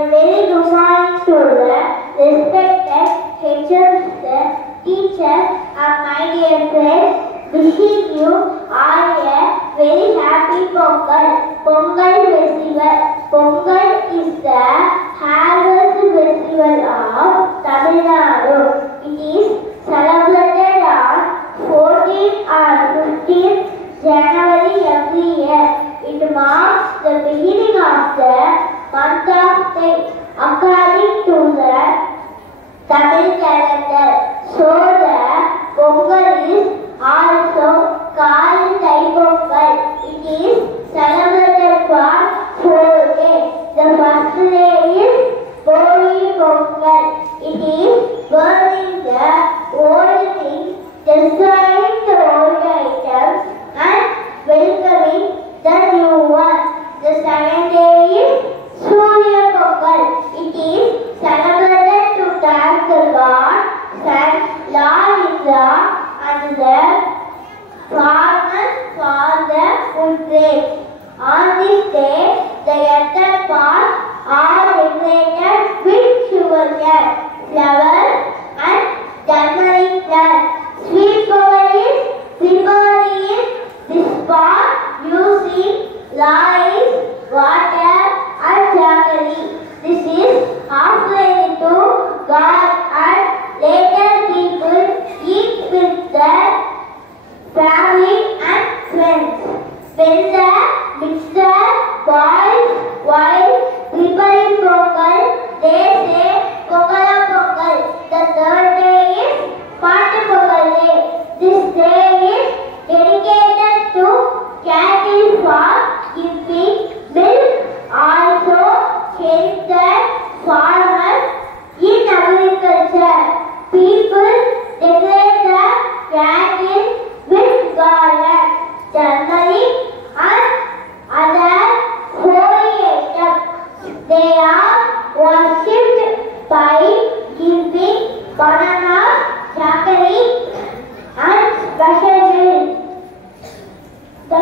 A very good morning to the respected HMs, teachers, and my dear friends. Wishing you all a very happy Pongal. Pongal festival. Pongal is the harvest festival of Tamil Nadu. It is celebrated on 14th or 15th January every year. It marks the beginning of the month of May according to the Tamil calendar. So the Pongal is also called Thai Pongal. It is celebrated for 4 days. The first day is Bori Pongal. It is burning the old things, destroying the old items, and welcoming the new one. The second day is Surya Pongal. It is celebrated to thank the God, Sun, Lord Indra, and the farmers for the food grain. On this day, the other parts are decorated with sugarcane, flowers, and turmeric plant. Sweet power is preparing this pot using rice, water, and jaggery. This is offering to God, and later people eat with their family and friends. When the mixture boils while preparing Pongal, they say Pongala Pongal. The third day is Patti Pongal day. This day is dedicated to cattle for giving milk. Also strengthen farmers in agriculture. People decorate the cattle with garlands, turmeric, and other holy items. They are worshipped by giving bananas, jaggery, and special milk. The